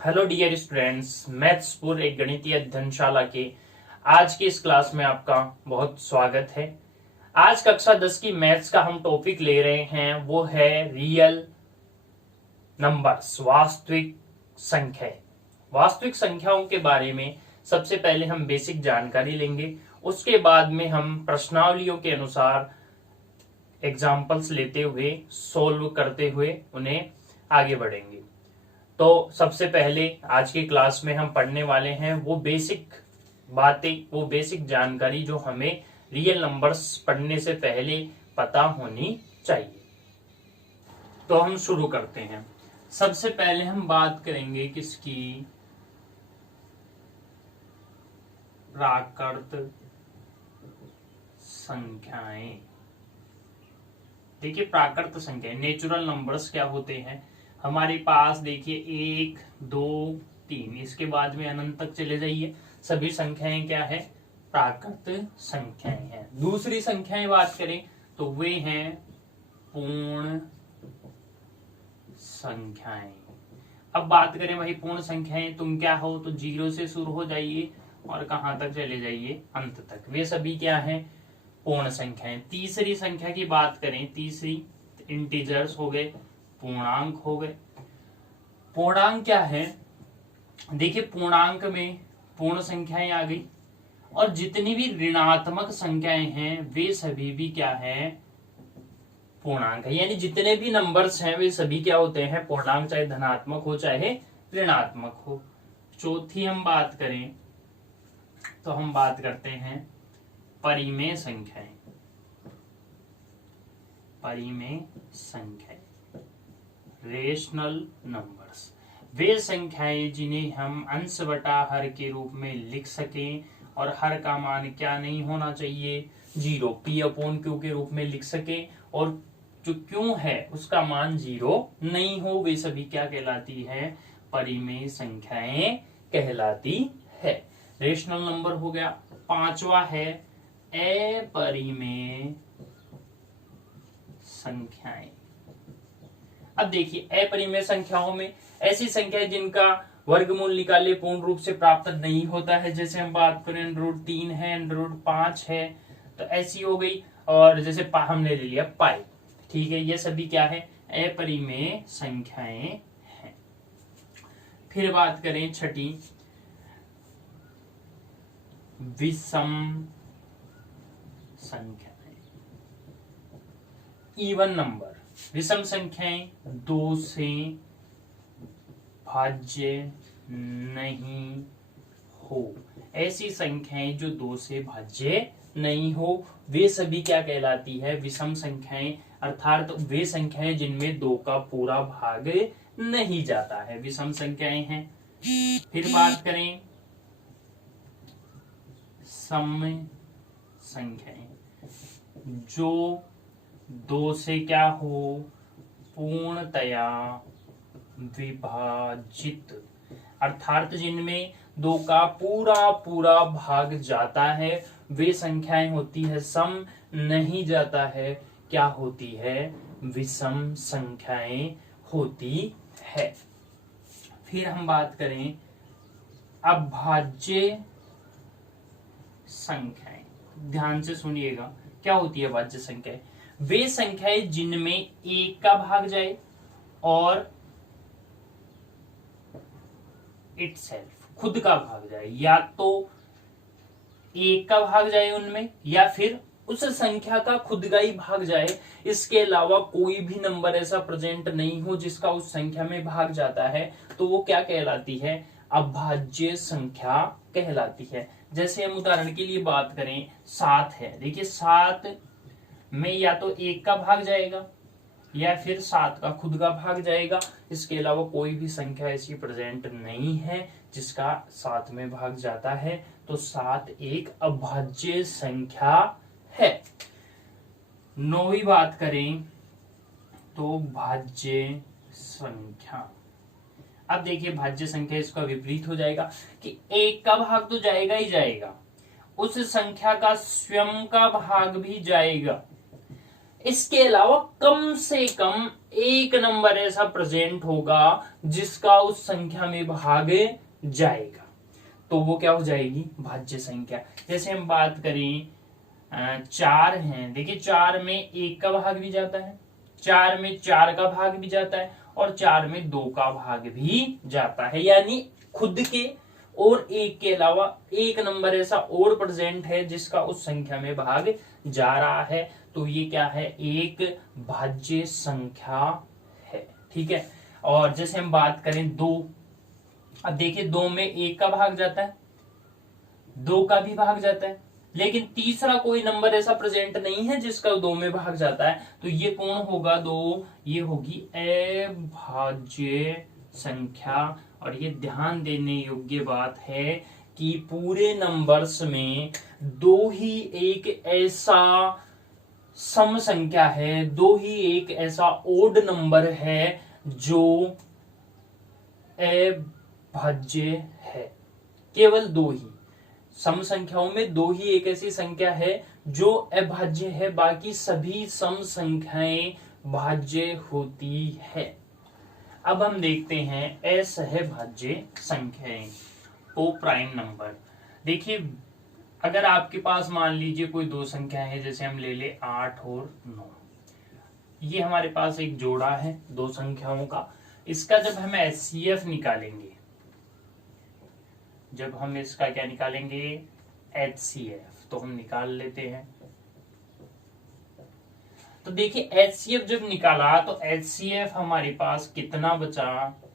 Hello dear students, मैथ्सपुर एक गणितीय अध्ययनशाला के आज की इस क्लास में आपका बहुत स्वागत है। आज कक्षा 10 की मैथ्स का हम टॉपिक ले रहे हैं, वो है रियल नंबर्स, वास्तविक संख्याएं। वास्तविक संख्याओं के बारे में सबसे पहले हम बेसिक जानकारी लेंगे, उसके बाद में हम प्रश्नावलियों के अनुसार एग्जाम्पल्स लेते हुए सोल्व करते हुए उन्हें आगे बढ़ेंगे। तो सबसे पहले आज की क्लास में हम पढ़ने वाले हैं वो बेसिक बातें, वो बेसिक जानकारी जो हमें रियल नंबर्स पढ़ने से पहले पता होनी चाहिए। तो हम शुरू करते हैं। सबसे पहले हम बात करेंगे किसकी, प्राकृत संख्याएं। देखिए प्राकृत संख्याएं, नेचुरल नंबर्स क्या होते हैं हमारे पास। देखिए 1, 2, 3, इसके बाद में अनंत तक चले जाइए, सभी संख्याएं क्या है, प्राकृत संख्याएं हैं। दूसरी संख्याएं बात करें तो वे हैं पूर्ण संख्याएं। अब बात करें वही पूर्ण संख्याएं, तुम क्या हो तो 0 से शुरू हो जाइए और कहां तक चले जाइए, अंत तक, वे सभी क्या है, पूर्ण संख्याएं। तीसरी संख्या की बात करें, तीसरी इंटीजर्स हो गए, पूर्णांक हो गए। पूर्णांक क्या है, देखिए पूर्णांक में पूर्ण संख्याएं आ गई और जितनी भी ऋणात्मक संख्याएं हैं वे सभी भी क्या है, पूर्णांक है। यानी जितने भी नंबर्स हैं वे सभी क्या होते हैं, पूर्णांक, चाहे धनात्मक हो चाहे ऋणात्मक हो। चौथी हम बात करें तो हम बात करते हैं परिमेय संख्याएं। परिमेय संख्याएं, रेशनल नंबर्स, वे संख्याएं जिन्हें हम अंश बटा हर के रूप में लिख सकें और हर का मान क्या नहीं होना चाहिए, 0, P/Q के रूप में लिख सकें और जो क्यों है उसका मान 0 नहीं हो, वे सभी क्या कहलाती है, परिमेय संख्याएं कहलाती है। रेशनल नंबर हो गया। पांचवा है अपरिमेय संख्याएं। अब देखिए अपरिमेय संख्याओं में ऐसी संख्याएं जिनका वर्गमूल निकाले पूर्ण रूप से प्राप्त नहीं होता है, जैसे हम बात करें √3 है, √5 है, तो ऐसी हो गई। और जैसे हमने ले लिया पाई, ठीक है, ये सभी क्या है, अपरिमेय संख्याएं हैं। फिर बात करें छठी, विषम संख्याएं, इवन नंबर। विषम संख्याएं 2 से भाज्य नहीं हो, ऐसी संख्याएं जो 2 से भाज्य नहीं हो वे सभी क्या कहलाती है, विषम संख्याएं। अर्थात वे संख्याएं जिनमें 2 का पूरा भाग नहीं जाता है, विषम संख्याएं हैं। फिर बात करें सम संख्याएं, जो 2 से क्या हो, पूर्णतया विभाजित, अर्थात जिनमें 2 का पूरा पूरा भाग जाता है वे संख्याएं होती है सम, नहीं जाता है क्या होती है, विषम संख्याएं होती है। फिर हम बात करें अभाज्य संख्याएं। ध्यान से सुनिएगा, क्या होती है अभाज्य संख्याएं, वे संख्याएं जिनमें 1 का भाग जाए और इटसेल्फ, खुद का भाग जाए, या तो 1 का भाग जाए उनमें या फिर उस संख्या का खुद का ही भाग जाए, इसके अलावा कोई भी नंबर ऐसा प्रेजेंट नहीं हो जिसका उस संख्या में भाग जाता है, तो वो क्या कहलाती है, अभाज्य संख्या कहलाती है। जैसे हम उदाहरण के लिए बात करें 7 है, देखिए 7 में या तो 1 का भाग जाएगा या फिर 7 का खुद का भाग जाएगा, इसके अलावा कोई भी संख्या ऐसी प्रेजेंट नहीं है जिसका 7 में भाग जाता है, तो 7 एक अभाज्य संख्या है। 9वीं बात करें तो भाज्य संख्या। अब देखिए भाज्य संख्या इसका विपरीत हो जाएगा कि 1 का भाग तो जाएगा ही जाएगा, उस संख्या का स्वयं का भाग भी जाएगा, इसके अलावा कम से कम एक नंबर ऐसा प्रेजेंट होगा जिसका उस संख्या में भाग जाएगा, तो वो क्या हो जाएगी, भाज्य संख्या। जैसे हम बात करें 4 हैं, देखिए 4 में 1 का भाग भी जाता है, 4 में 4 का भाग भी जाता है, और 4 में 2 का भाग भी जाता है। यानी खुद के और 1 के अलावा एक नंबर ऐसा और प्रेजेंट है जिसका उस संख्या में भाग जा रहा है, तो ये क्या है, एक भाज्य संख्या है। ठीक है। और जैसे हम बात करें 2, अब देखिए 2 में 1 का भाग जाता है, 2 का भी भाग जाता है, लेकिन तीसरा कोई नंबर ऐसा प्रेजेंट नहीं है जिसका 2 में भाग जाता है, तो ये कौन होगा, 2, ये होगी अभाज्य संख्या। और ये ध्यान देने योग्य बात है कि पूरे नंबर्स में 2 ही एक ऐसा सम संख्या है, 2 ही एक ऐसा ओड नंबर है जो अभाज्य है। केवल 2 ही सम संख्याओं में 2 ही एक ऐसी संख्या है जो अभाज्य है, बाकी सभी सम संख्याएं भाज्य होती है। अब हम देखते हैं असहभाज्य संख्याएं, ओ प्राइम नंबर। देखिए अगर आपके पास मान लीजिए कोई 2 संख्या है, जैसे हम ले ले 8 और 9, ये हमारे पास एक जोड़ा है 2 संख्याओं का। इसका जब हम HCF निकालेंगे, जब हम इसका क्या निकालेंगे, HCF, तो हम निकाल लेते हैं। तो देखिए HCF जब निकाला तो HCF हमारे पास कितना बचा,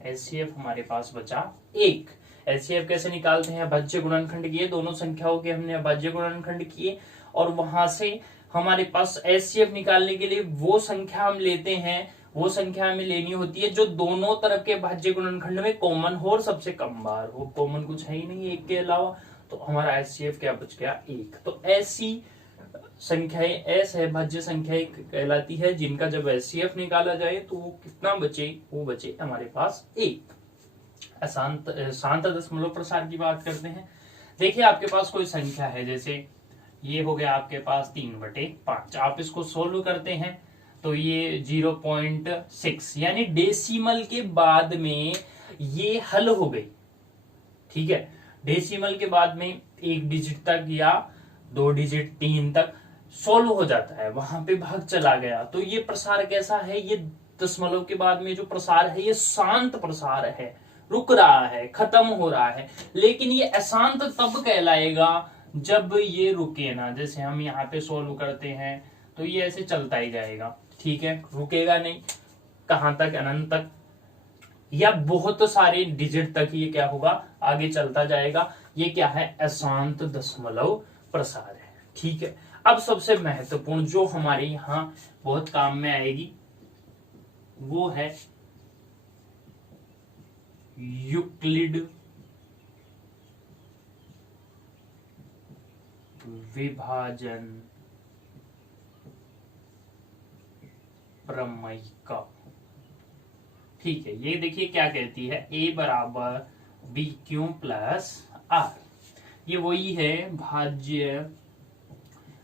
HCF हमारे पास बचा 1। HCF कैसे निकालते हैं, अभाज्य गुणनखंड किए, दोनों संख्याओं के हमने अभाज्य गुणनखंड किए, और वहां से हमारे पास HCF निकालने के लिए वो संख्या हम लेते हैं, वो संख्या हमें लेनी होती है जो दोनों तरफ के भाज्य गुणनखंड में कॉमन हो और सबसे कम बार हो। कॉमन कुछ है ही नहीं 1 के अलावा, तो हमारा HCF क्या बच गया, 1। तो ऐसी संख्याएं असहभाज्य संख्याएं कहलाती है जिनका जब HCF निकाला जाए तो वो कितना बचे, वो बचे हमारे पास 1। शांत दशमलव प्रसार की बात करते हैं। देखिए आपके पास कोई संख्या है, जैसे ये हो गया आपके पास 3/5, आप इसको सोल्व करते हैं तो ये 0.6 यानी डेसिमल के बाद में ये हल हो गई। ठीक है, डेसिमल के बाद में 1 डिजिट तक या 2 डिजिट 3 तक सोल्व हो जाता है, वहां पे भाग चला गया। तो ये प्रसार कैसा है, ये दशमलव के बाद में जो प्रसार है ये शांत प्रसार है, रुक रहा है, खत्म हो रहा है। लेकिन ये अशांत तब कहलाएगा जब ये रुके ना, जैसे हम यहाँ पे सोल्व करते हैं तो ये ऐसे चलता ही जाएगा। ठीक है, रुकेगा नहीं, कहां तक, अनंत तक या बहुत सारे डिजिट तक ये क्या होगा, आगे चलता जाएगा। ये क्या है, अशांत दशमलव प्रसार है। ठीक है, अब सबसे महत्वपूर्ण जो हमारे यहाँ बहुत काम में आएगी वो है यूक्लिड विभाजन प्रमेयिका। ठीक है, ये देखिए क्या कहती है, A बराबर BQ प्लस R। ये वही है भाज्य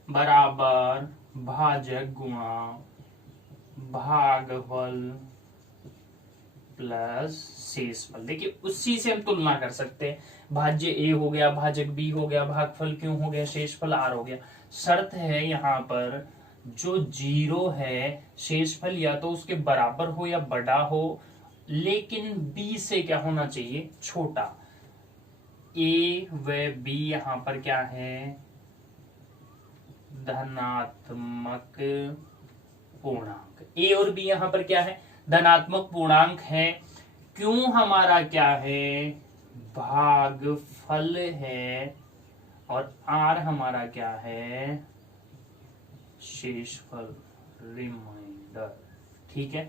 बराबर भाजक गुणा भागफल प्लस शेषफल। देखिए उसी से हम तुलना कर सकते हैं, भाज्य A हो गया, भाजक B हो गया, भागफल Q हो गया, शेषफल R हो गया। शर्त है यहाँ पर जो 0 है शेषफल या तो उसके बराबर हो या बड़ा हो, लेकिन B से क्या होना चाहिए, छोटा। A व B यहाँ पर क्या है, धनात्मक पूर्णांक। A और B यहाँ पर क्या है, धनात्मक पूर्णांक है। क्यों हमारा क्या है, भागफल है, और R हमारा क्या है, शेषफल, रिमाइंडर। ठीक है,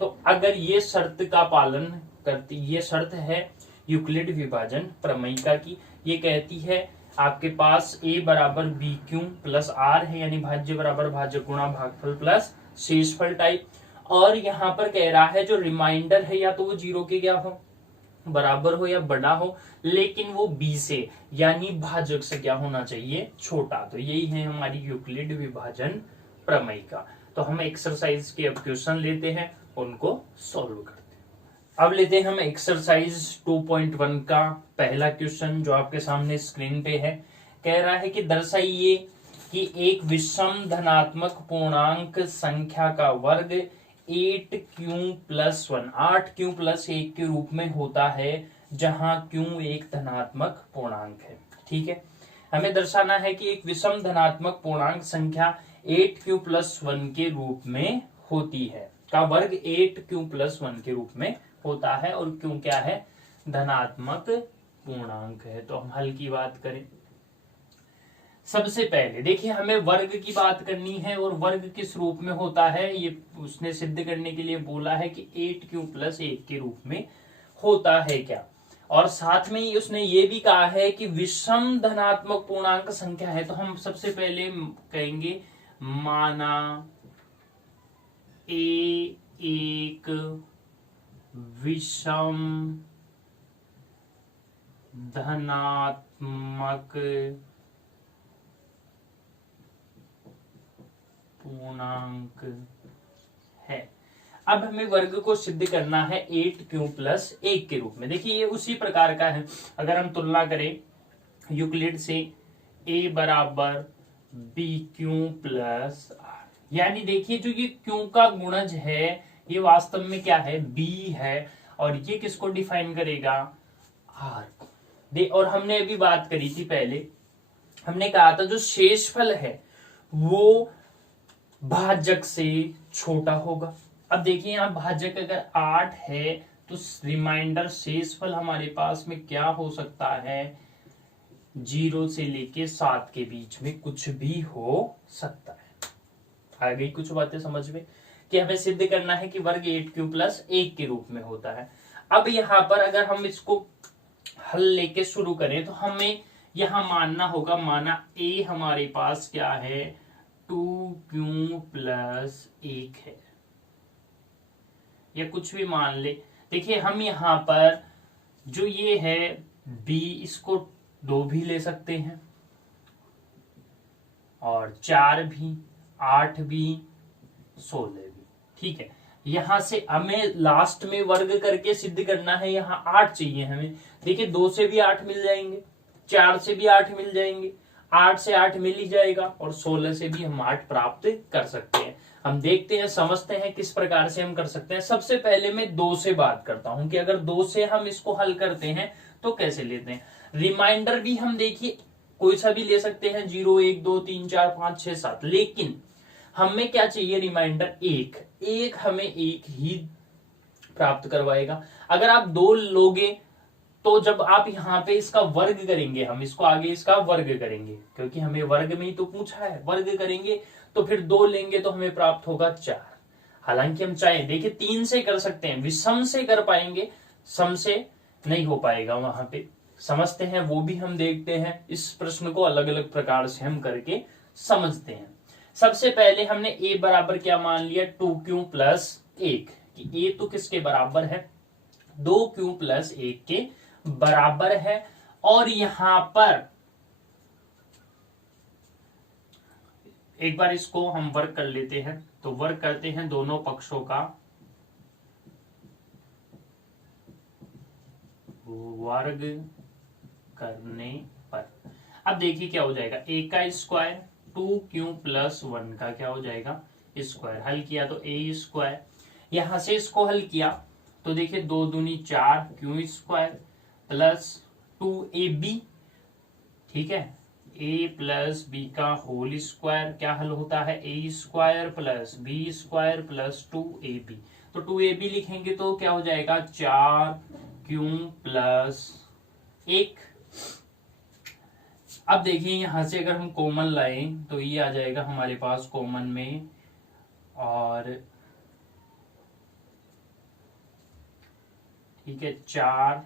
तो अगर ये शर्त का पालन करती, ये शर्त है यूक्लिड विभाजन प्रमेयिका की, ये कहती है आपके पास A बराबर BQ प्लस R है, यानी भाज्य बराबर भाजक गुणा भागफल प्लस शेषफल टाइप। और यहाँ पर कह रहा है जो रिमाइंडर है या तो वो 0 के क्या हो, बराबर हो या बड़ा हो, लेकिन वो B से यानी भाजक से क्या होना चाहिए, छोटा। तो यही है हमारी यूक्लिड विभाजन प्रमेयिका। तो हम एक्सरसाइज के अब क्वेश्चन लेते हैं, उनको सॉल्व करते हैं। अब लेते हैं हम एक्सरसाइज 2.1 का पहला क्वेश्चन जो आपके सामने स्क्रीन पे है। कह रहा है कि दर्शाइए कि एक विषम धनात्मक पूर्णांक संख्या का वर्ग 8q+1 8q+1 के रूप में होता है जहां q एक धनात्मक पूर्णांक है। ठीक है, हमें दर्शाना है कि एक विषम धनात्मक पूर्णांक संख्या 8q+1 के रूप में होती है, का वर्ग 8q+1 के रूप में होता है और q क्या है, धनात्मक पूर्णांक है। तो हम हल की बात करें, सबसे पहले देखिए हमें वर्ग की बात करनी है और वर्ग किस रूप में होता है ये उसने सिद्ध करने के लिए बोला है कि 8q+1 के रूप में होता है क्या, और साथ में ही उसने ये भी कहा है कि विषम धनात्मक पूर्णांक संख्या है। तो हम सबसे पहले कहेंगे माना ए एक विषम धनात्मक पूर्णांक है। अब हमें वर्ग को सिद्ध करना है 8q+1 के रूप में। देखिए ये उसी प्रकार का है, अगर हम तुलना करें यूक्लिड से a बराबर bq+r, यानी देखिए जो ये q का गुणज है ये वास्तव में क्या है, b है, और ये किसको डिफाइन करेगा, r दे। और हमने अभी बात करी थी पहले, हमने कहा था जो शेषफल है वो भाजक से छोटा होगा। अब देखिए यहाँ भाजक अगर 8 है तो रिमाइंडर शेषफल हमारे पास में क्या हो सकता है, 0 से लेके 7 के बीच में कुछ भी हो सकता है। आ गई कुछ बातें समझ में कि हमें सिद्ध करना है कि वर्ग 8q+1 के रूप में होता है। अब यहाँ पर अगर हम इसको हल लेके शुरू करें तो हमें यहाँ मानना होगा, माना a हमारे पास क्या है, 2q+1 है, या कुछ भी मान ले। देखिए हम यहाँ पर जो ये है b, इसको 2 भी ले सकते हैं और 4 भी, 8 भी, 16 भी। ठीक है, यहां से हमें लास्ट में वर्ग करके सिद्ध करना है, यहाँ 8 चाहिए हमें। देखिए 2 से भी 8 मिल जाएंगे, 4 से भी 8 मिल जाएंगे, 8 से 8 मिल ही जाएगा, और 16 से भी हम 8 प्राप्त कर सकते हैं। हम देखते हैं, समझते हैं किस प्रकार से हम कर सकते हैं। सबसे पहले मैं 2 से बात करता हूं कि अगर 2 से हम इसको हल करते हैं तो कैसे लेते हैं। रिमाइंडर भी हम देखिए कोई सा भी ले सकते हैं, 0 1 2 3 4 5 6 7, लेकिन हमें क्या चाहिए, रिमाइंडर 1 हमें 1 ही प्राप्त करवाएगा। अगर आप 2 लोगे तो जब आप यहाँ पे इसका वर्ग करेंगे, हम इसको आगे इसका वर्ग करेंगे, क्योंकि हमें वर्ग में ही तो पूछा है, वर्ग करेंगे तो फिर 2 लेंगे तो हमें प्राप्त होगा 4। हालांकि हम चाहे देखिए 3 से कर सकते हैं, विषम से कर पाएंगे, सम से नहीं हो पाएगा। वहां पे समझते हैं, वो भी हम देखते हैं। इस प्रश्न को अलग अलग प्रकार से हम करके समझते हैं। सबसे पहले हमने a बराबर क्या मान लिया, 2q+1, कि a तो किसके बराबर है, 2q+1 के बराबर है। और यहां पर एक बार इसको हम वर्क कर लेते हैं, तो वर्क करते हैं दोनों पक्षों का वर्ग करने पर। अब देखिए क्या हो जाएगा, a का स्क्वायर 2q+1 का क्या हो जाएगा, स्क्वायर। हल किया तो a², यहां से इसको हल किया तो देखिए 2 दूनी 4 q² प्लस 2ab, ठीक है, a+b का होल स्क्वायर क्या हल होता है, a² plus b² plus 2ab। तो 2ab लिखेंगे तो क्या हो जाएगा, 4q+1। अब देखिए यहां से अगर हम कॉमन लाएं तो ये आ जाएगा हमारे पास कॉमन में, और ठीक है 4,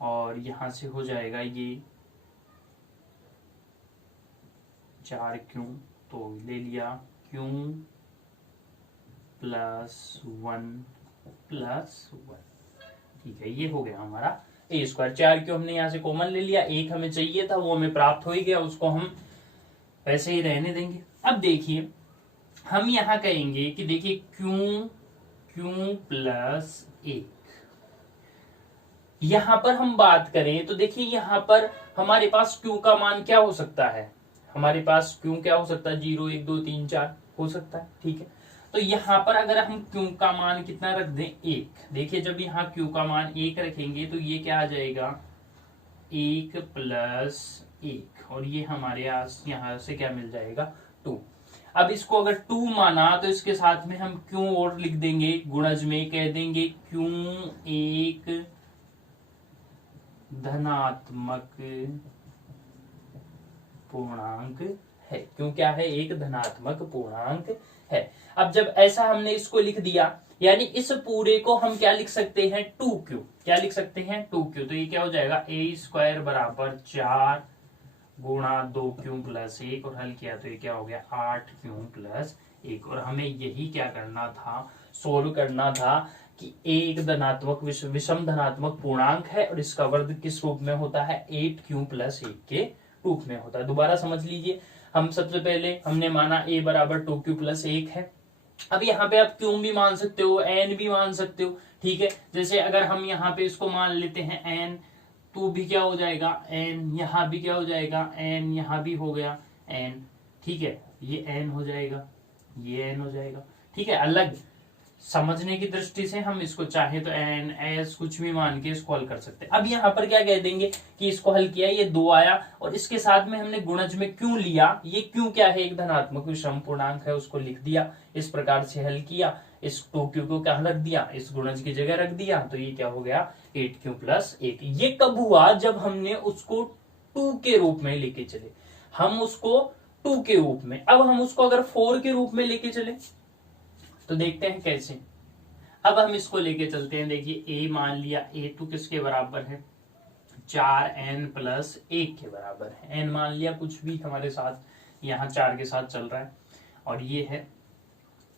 और यहां से हो जाएगा ये 4q, तो ले लिया q+1+1, ठीक है, ये हो गया हमारा a²। 4q हमने यहां से कॉमन ले लिया, 1 हमें चाहिए था वो हमें प्राप्त हो ही गया, उसको हम वैसे ही रहने देंगे। अब देखिए हम यहां कहेंगे कि देखिए q क्यू प्लस 1। यहां पर हम बात करें तो देखिए यहां पर हमारे पास क्यू का मान क्या हो सकता है, हमारे पास क्यू क्या हो सकता है, 0 1 2 3 4 हो सकता है। ठीक है, तो यहां पर अगर हम क्यू का मान कितना रख दें, 1। देखिए जब यहाँ क्यू का मान 1 रखेंगे तो ये क्या आ जाएगा, 1 प्लस 1, और ये हमारे यहाँ से क्या मिल जाएगा, 2। अब इसको अगर 2 माना तो इसके साथ में हम क्यू और लिख देंगे, गुणज में कह देंगे क्यू एक धनात्मक पूर्णांक है। क्यों क्या है, एक धनात्मक पूर्णांक है। अब जब ऐसा हमने इसको लिख दिया, यानी इस पूरे को हम क्या लिख सकते हैं, 2q। क्या लिख सकते हैं, 2q। तो ये क्या हो जाएगा, a² बराबर 4 गुणा 2q प्लस 1, और हल किया तो ये क्या हो गया, 8q प्लस 1। और हमें यही क्या करना था, सोल्व करना था कि एक धनात्मक विषम धनात्मक पूर्णांक है और इसका वर्ग किस रूप में होता है, 8q प्लस 1 के रूप में होता है। दोबारा समझ लीजिए, हम सबसे पहले हमने माना a बराबर 2q प्लस 1 है। अब यहाँ पे आप क्यों भी मान सकते हो, n भी मान सकते हो। ठीक है, जैसे अगर हम यहाँ पे इसको मान लेते हैं n, तो भी क्या हो जाएगा n, यहाँ भी क्या हो जाएगा n, यहाँ भी हो गया n। ठीक है, ये n हो जाएगा, ये n हो जाएगा। ठीक है, अलग समझने की दृष्टि से हम इसको चाहे तो एन एस कुछ भी मान के इसको हल कर सकते हैं। अब यहाँ पर क्या कह देंगे कि इसको हल किया, ये 2 आया और इसके साथ में हमने गुणज में क्यों लिया, ये क्यों क्या है, एक धनात्मक विषम पूर्णांक है, उसको लिख दिया, इस प्रकार से हल किया, इस 2q को क्या रख दिया, इस गुणज की जगह रख दिया, तो ये क्या हो गया 8q प्लस 1। ये कब हुआ, जब हमने उसको 2 के रूप में लेके चले, हम उसको 2 के रूप में। अब हम उसको अगर 4 के रूप में लेके चले तो देखते हैं कैसे। अब हम इसको लेके चलते हैं, देखिए a मान लिया, a तो किसके बराबर है, 4n प्लस 1 के बराबर है। n मान लिया कुछ भी हमारे साथ यहाँ 4 के साथ चल रहा है, और ये है।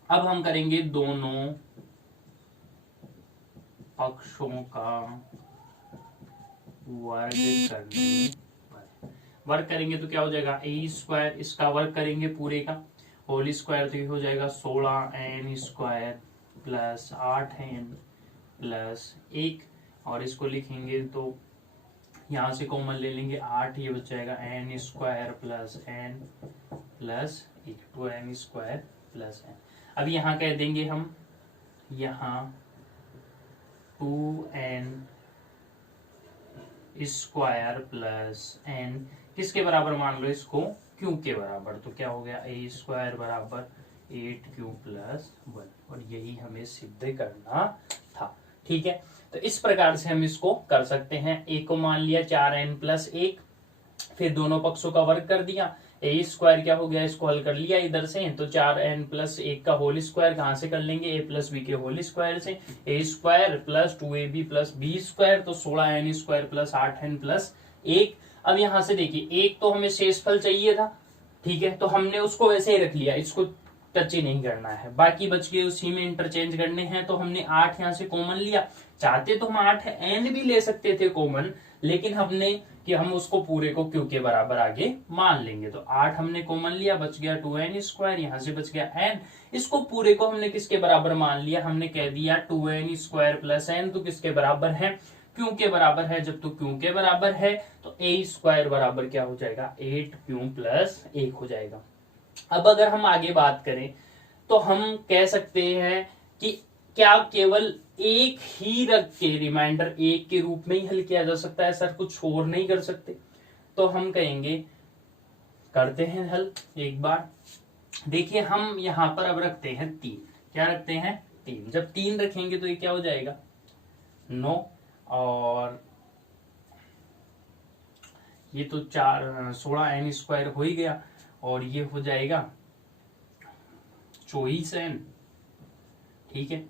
अब हम करेंगे दोनों पक्षों का वर्ग करने पर, वर्ग करेंगे तो क्या हो जाएगा, a², इसका वर्ग करेंगे पूरे का, होल स्क्वायर, तो ये हो जाएगा 16n² प्लस 8n प्लस 1, और इसको लिखेंगे तो यहां से कॉमन ले लेंगे 8, ये बच जाएगा n² plus n plus 1, 2n² plus n। अब यहाँ कह देंगे हम, यहाँ 2n² प्लस n किसके बराबर मान लो इसको, q के बराबर, तो क्या हो गया a² बराबर 8q प्लस 1, और यही हमें सिद्ध करना था। ठीक है, तो इस प्रकार से हम इसको कर सकते हैं। a को मान लिया 4n प्लस 1, फिर दोनों पक्षों का वर्ग कर दिया, a² क्या हो गया, इसको हल कर लिया इधर से, तो 4n प्लस 1 का होल स्क्वायर कहां से कर लेंगे, a प्लस b के होल स्क्वायर से, a² plus 2ab plus b², तो 16n² प्लस 8n प्लस 1। अब यहां से देखिए, एक तो हमें शेषफल चाहिए था, ठीक है, तो हमने उसको वैसे ही रख लिया, इसको टच ही नहीं करना है, बाकी बच के उसी में इंटरचेंज करने हैं। तो हमने 8 यहां से कॉमन लिया, चाहते तो हम 8n भी ले सकते थे कॉमन, लेकिन हमने कि हम उसको पूरे को q के बराबर आगे मान लेंगे, तो 8 हमने कॉमन लिया, बच गया 2n², यहां से बच गया n, इसको पूरे को हमने किसके बराबर मान लिया, हमने कह दिया 2n² प्लस n, तो किसके बराबर है, q के बराबर है। जब तो q के बराबर है तो a² बराबर क्या हो जाएगा, 8q प्लस 1 हो जाएगा। अब अगर हम आगे बात करें तो हम कह सकते हैं कि क्या केवल एक ही रख के रिमाइंडर 1 के रूप में ही हल किया जा सकता है, सर कुछ और नहीं कर सकते, तो हम कहेंगे करते हैं हल एक बार। देखिए हम यहां पर अब रखते हैं 3, क्या रखते हैं 3, जब 3 रखेंगे तो ये क्या हो जाएगा 9, और ये तो 16n² हो ही गया, और ये हो जाएगा 24n। ठीक है,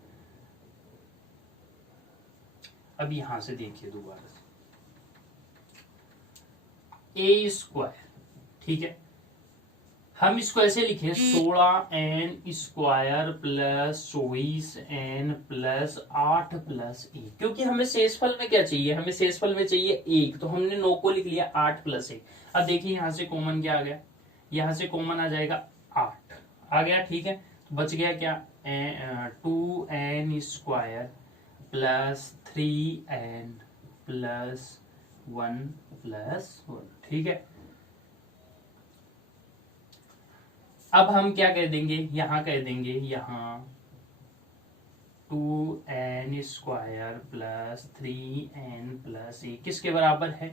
अब यहां से देखिए दोबारा a², ठीक है, हम इसको ऐसे लिखे 16n² plus 24n plus 8 plus 1, क्योंकि हमें शेषफल में क्या चाहिए, हमें शेषफल में चाहिए 1, तो हमने 9 को लिख लिया 8 प्लस 1। अब देखिए यहां से कॉमन क्या आ गया, यहां से कॉमन आ जाएगा 8 आ गया, ठीक है, तो बच गया क्या 2n square plus 3n plus 1 plus 1। ठीक है, अब हम क्या कह देंगे, यहां कह देंगे यहाँ 2n square plus 3n plus 1 किसके बराबर है,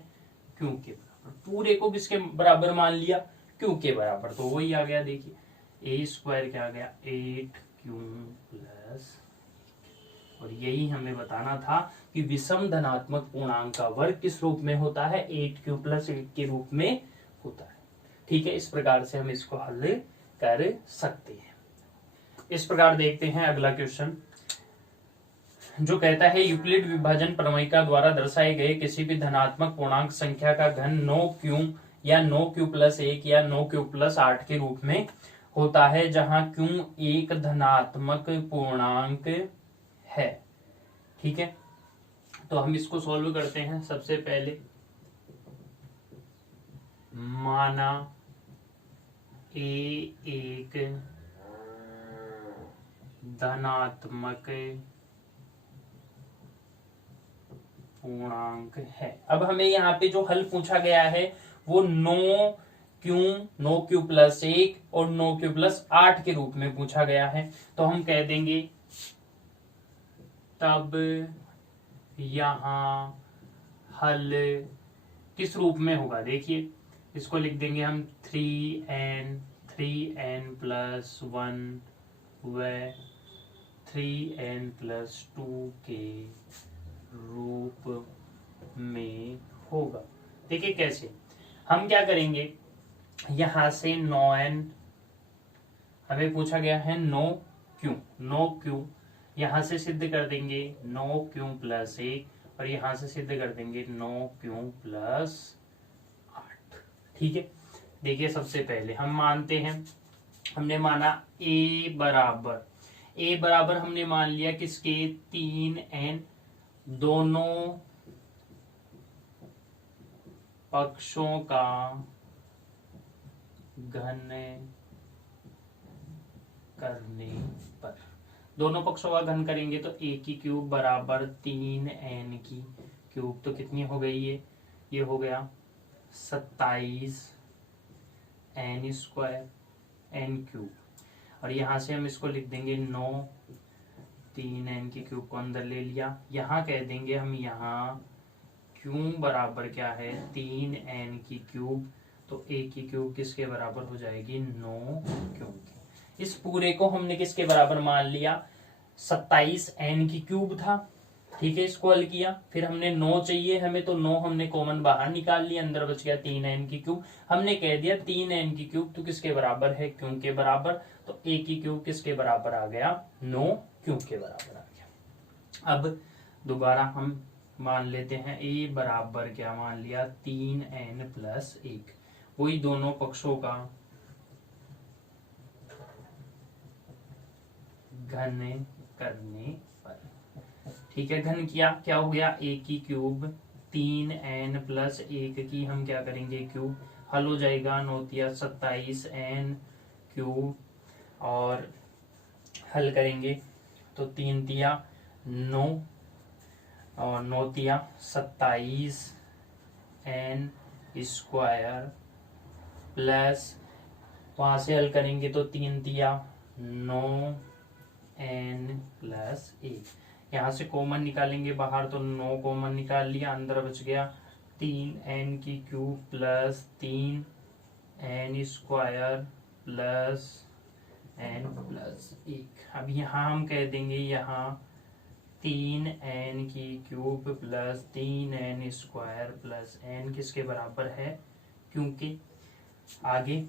क्यू के बराबर। पूरे को किसके बराबर मान लिया, क्यू के बराबर, तो वही आ गया। देखिए a स्क्वायर क्या आ गया 8q प्लस, और यही हमें बताना था कि विषम धनात्मक पूर्णांक का वर्ग किस रूप में होता है, 8q प्लस 8 के रूप में होता है। ठीक है, इस प्रकार से हम इसको हल कर सकते हैं। इस प्रकार देखते हैं अगला क्वेश्चन, जो कहता है यूक्लिड विभाजन प्रमेयिका द्वारा दर्शाए गए किसी भी धनात्मक पूर्णांक संख्या का घन 9q या 9q प्लस 1 या 9q प्लस 8 के रूप में होता है, जहां q एक धनात्मक पूर्णांक है। ठीक है, तो हम इसको सॉल्व करते हैं। सबसे पहले माना a एक धनात्मक पूर्णांक है। अब हमें यहाँ पे जो हल पूछा गया है वो 9q प्लस 1 और 9q प्लस 8 के रूप में पूछा गया है। तो हम कह देंगे तब यहाँ हल किस रूप में होगा, देखिए इसको लिख देंगे हम 3n प्लस 1 व 3n प्लस 2 के रूप में होगा। देखिए कैसे, हम क्या करेंगे, यहां से 9n हमें पूछा गया है 9q यहां से सिद्ध कर देंगे 9q प्लस 1 और यहां से सिद्ध कर देंगे 9q प्लस 8। ठीक है, देखिए सबसे पहले हम मानते हैं, हमने माना a बराबर हमने मान लिया किसके, 3n, दोनों पक्षों का घन करने पर, दोनों पक्षों का घन करेंगे तो a की क्यूब बराबर 3n की क्यूब, तो कितनी हो गई ये हो गया 27 n स्क्वायर n क्यूब, और यहां से हम इसको लिख देंगे 9, 3n की क्यूब को अंदर ले लिया। यहाँ कह देंगे हम यहाँ क्यू बराबर क्या है 3n की क्यूब, तो a की क्यूब किसके बराबर हो जाएगी 9 क्यूब। इस पूरे को हमने किसके बराबर मान लिया, 27n की क्यूब था। ठीक है, इसको हल किया, फिर हमने 9 चाहिए हमें, तो 9 हमने कॉमन बाहर निकाल लिया, अंदर बच गया 3n की क्यूब। हमने कह दिया 3n की क्यूब तो किसके बराबर है, क्यू के बराबर, तो a की क्यूब किसके बराबर आ गया 9 क्यू के बराबर आ गया। अब दोबारा हम मान लेते हैं a बराबर क्या मान लिया 3n प्लस 1, वही दोनों पक्षों का घन करने पर। ठीक है, घन किया, क्या हो गया a की क्यूब 3n प्लस 1 की हम क्या करेंगे क्यूब, हल हो जाएगा 9 27n क्यूब, और हल करेंगे तो 3 तिया 9 और 9 तिया 27 n स्क्वायर प्लस, वहां से हल करेंगे तो 3 तिया 9 n प्लस 1, यहाँ से कॉमन निकालेंगे बाहर तो 9 कॉमन निकाल लिया, अंदर बच गया 3n की cube plus 3n square plus n plus 1। अब यहाँ हम कह देंगे यहाँ 3n की cube plus 3n square plus n किसके बराबर है, क्योंकि आगे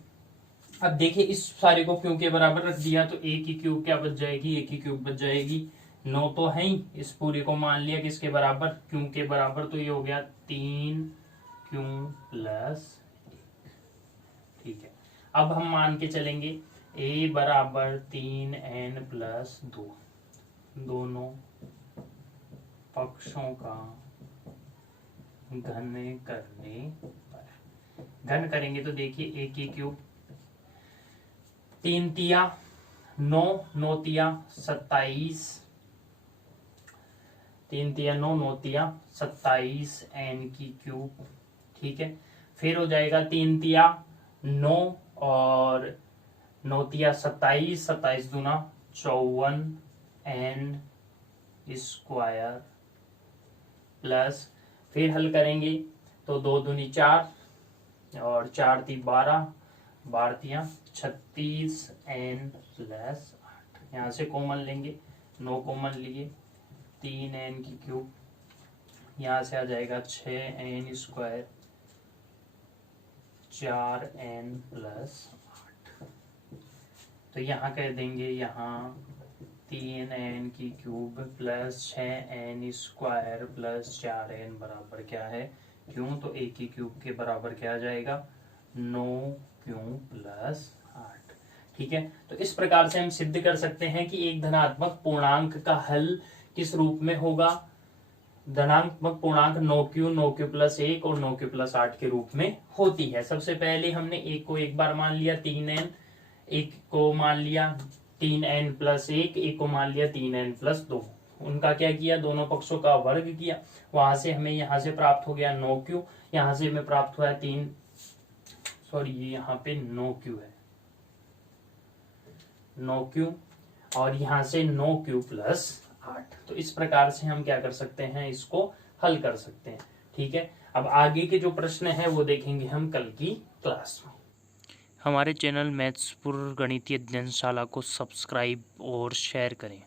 अब देखिए इस सारे को क्यों के बराबर रख दिया तो a की क्यूब क्या बच जाएगी, a की क्यूब बच जाएगी 9 तो है ही, इस पूरे को मान लिया किसके बराबर, क्यू के बराबर, तो ये हो गया 3q प्लस 1। ठीक है, अब हम मान के चलेंगे a बराबर 3n प्लस 2, दोनों पक्षों का घन करने पर, घन करेंगे तो देखिए a की क्यूब 3 तिया 9 9 तिया 27, 3 तिया 9, 9 तिया 27 n की क्यूब, ठीक है। फिर हो जाएगा 3 तिया 9 और 9 तिया 27, 27 दूना 54 n स्क्वायर प्लस, फिर हल करेंगे तो 2 दूनी 4 और 4 ती 12, 12 तिया 36 n प्लस 8। यहाँ से कॉमन लेंगे, 9 कॉमन लिए, 3 n की क्यूब, यहाँ से आ जाएगा 6 n स्क्वायर 4 n प्लस 8। तो यहाँ कह देंगे यहाँ 3 n की cube plus 6 n square plus 4 n बराबर क्या है क्यों, तो a की क्यूब के बराबर क्या आ जाएगा 9 क्यों प्लस 8। ठीक है, तो इस प्रकार से हम सिद्ध कर सकते हैं कि एक धनात्मक पूर्णांक का हल किस रूप में होगा, धनात्मक पूर्णांक 9q प्लस 1 और 9q प्लस 8 के रूप में होती है। सबसे पहले हमने एक को एक बार मान लिया 3n, एक को मान लिया 3n प्लस 1, एक को मान लिया 3n प्लस 2। उनका क्या किया, दोनों पक्षों का वर्ग किया, वहां से हमें यहाँ से प्राप्त हो गया 9q, यहाँ से हमें प्राप्त हुआ 3, सॉरी ये यहाँ पे 9q है, 9q और यहाँ से 9q प्लस 8। तो इस प्रकार से हम क्या कर सकते हैं, इसको हल कर सकते हैं। ठीक है, अब आगे के जो प्रश्न है वो देखेंगे हम कल की क्लास में। हमारे चैनल मैथ्सपुर गणितीय अध्ययनशाला को सब्सक्राइब और शेयर करें।